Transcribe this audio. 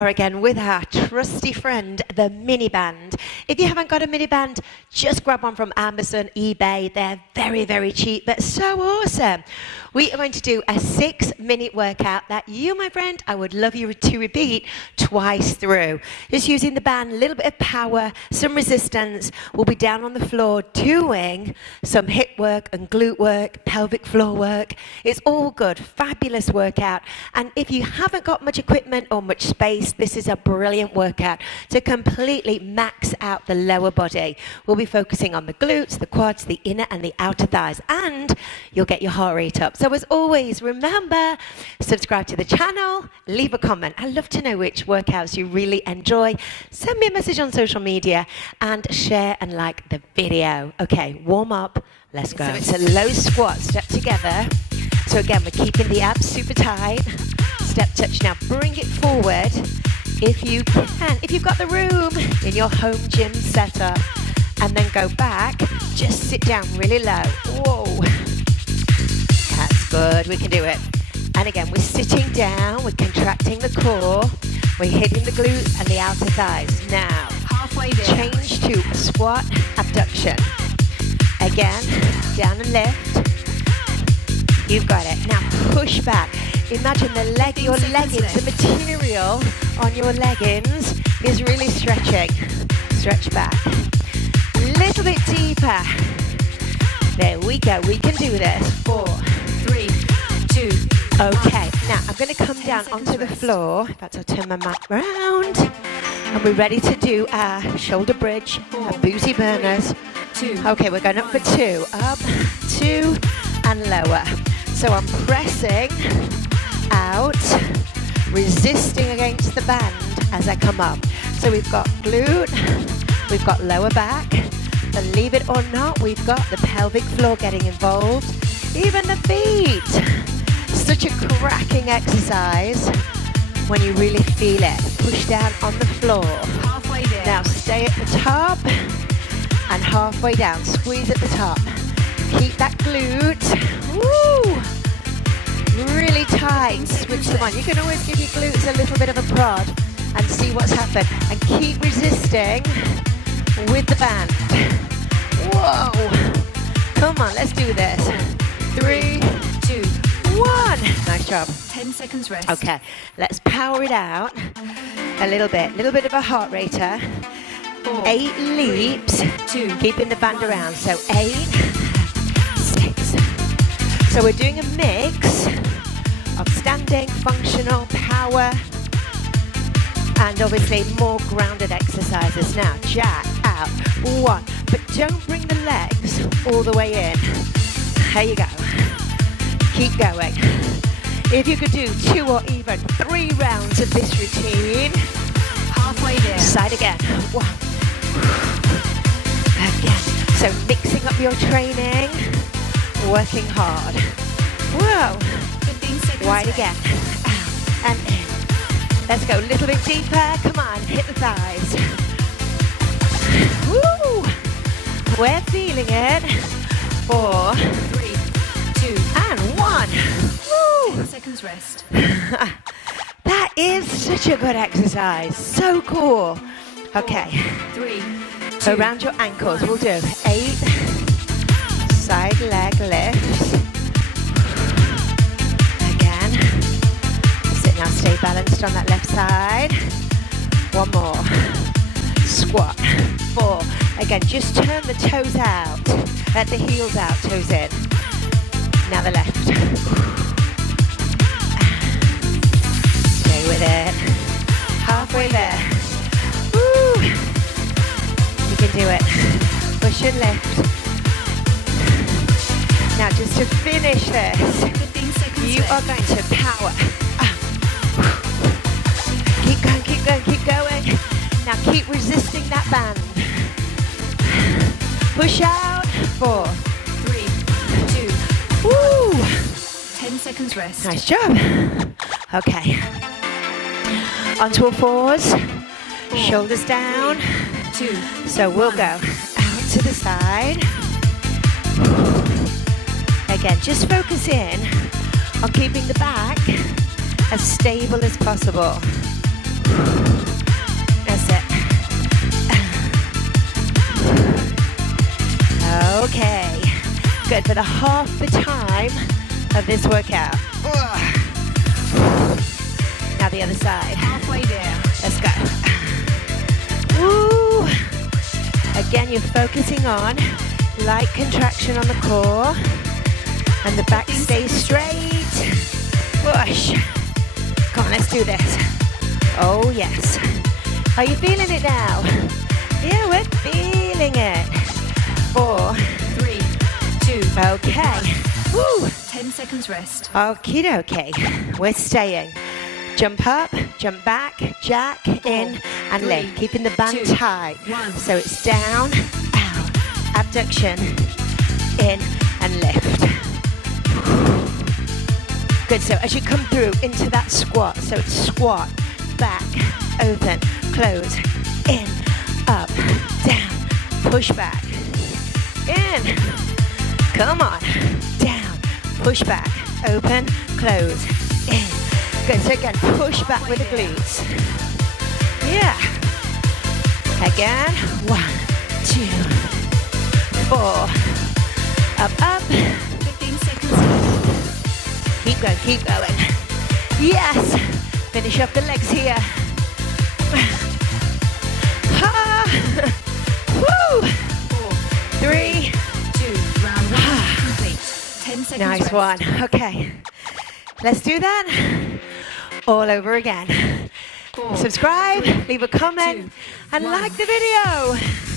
Again with our trusty friend, the mini band. If you haven't got a mini band, just grab one from Amazon, eBay. They're very, very cheap, but so awesome. We are going to do a 6-minute workout that you, my friend, I would love you to repeat twice through. Just using the band, a little bit of power, some resistance. We'll be down on the floor doing some hip work and glute work, pelvic floor work. It's all good, fabulous workout. And if you haven't got much equipment or much space, this is a brilliant workout to completely max out the lower body. We'll be focusing on the glutes, the quads, the inner and the outer thighs, and you'll get your heart rate up. So as always, remember, subscribe to the channel, leave a comment. I'd love to know which workouts you really enjoy. Send me a message on social media and share and like the video. Okay, warm up, let's go. So it's a low squat, step together. So again, we're keeping the abs super tight. Step touch, now bring it forward if you can, if you've got the room in your home gym setup, and then go back, just sit down really low. Whoa, that's good, we can do it. And again, we're sitting down, we're contracting the core, we're hitting the glutes and the outer thighs. Now, halfway there, change to a squat abduction. Again, down and lift. You've got it. Now push back. Imagine the leg, your leggings, the material on your leggings is really stretching. Stretch back. A little bit deeper. There we go. We can do this. 4, 3, 2. Okay. Now I'm going to come down onto the floor. In fact, I'll turn my mat round. And we're ready to do our shoulder bridge, our booty burners. 2. Okay, we're going up for 2. Up, 2, and lower. So I'm pressing out, resisting against the band as I come up. So we've got glute, we've got lower back. Believe it or not, we've got the pelvic floor getting involved. Even the feet. Such a cracking exercise when you really feel it. Push down on the floor. Halfway there. Now stay at the top and halfway down. Squeeze at the top. Keep that glute. Woo! Really tight. Switch them on. You can always give your glutes a little bit of a prod and see what's happened. And keep resisting with the band. Whoa! Come on, let's do this. 3, 2, 1. Nice job. 10 seconds rest. Okay, let's power it out a little bit. Little bit of a heart rater. 4, 8 leaps. 2, Keeping the band around. So 8, 6. So we're doing a mix of standing, functional, power, and obviously more grounded exercises. Now, jack out. 1, but don't bring the legs all the way in. There you go. Keep going. If you could do 2 or even 3 rounds of this routine. halfway there. Side again. 1. Again. So mixing up your training, working hard. Whoa. 15 seconds. Wide again. Out and in. Let's go a little bit deeper. Come on, hit the thighs. Woo! We're feeling it. 4, 3, 2, and 1. Woo! 10 seconds rest. That is such a good exercise. So cool. Okay. 3, 2, Around your ankles, we'll do 8 side leg lifts. Again. Sit now, stay balanced on that left side. 1 more. Squat. 4. Again, just turn the toes out. Let the heels out, toes in. Now the left. Stay with it. Halfway there. Woo! You can do it. Push and lift. Now just to finish this, 15 seconds you rest. are going to power. Keep going, keep going, keep going. Now keep resisting that band. Push out. 4, 3, 2, woo! 10 seconds rest. Nice job. Okay. Onto all fours. Shoulders down. 2. So we'll go out to the side. Again, just focus in on keeping the back as stable as possible. That's it. Okay. Good for the half the time of this workout. Now the other side. Halfway there. Let's go. Woo. Again, you're focusing on light contraction on the core and the back stays straight. Push. Come on, let's do this. Oh, yes. Are you feeling it now? Yeah, we're feeling it. 4, 3, 2. okay. Woo. 10 seconds rest. Okie dokie. We're staying. Jump up, jump back, jack, in, and lift. Keeping the band 2, tight. 1. So it's down, out, abduction, in, and lift. Good, so as you come through into that squat, so it's squat, back, open, close, in, up, down, push back, in, come on, down, push back, open, close, in. Good, so again, push back with the glutes. Yeah. Again, 1, 2, 4, up, 15 seconds. keep going, keep going. Yes, finish up the legs here. Ha. Woo. 4, 3, 2. Round 1 complete. 10 seconds nice rest. one. Okay, let's do that all over again. 4, Subscribe, leave a comment, 2, and 1. like the video.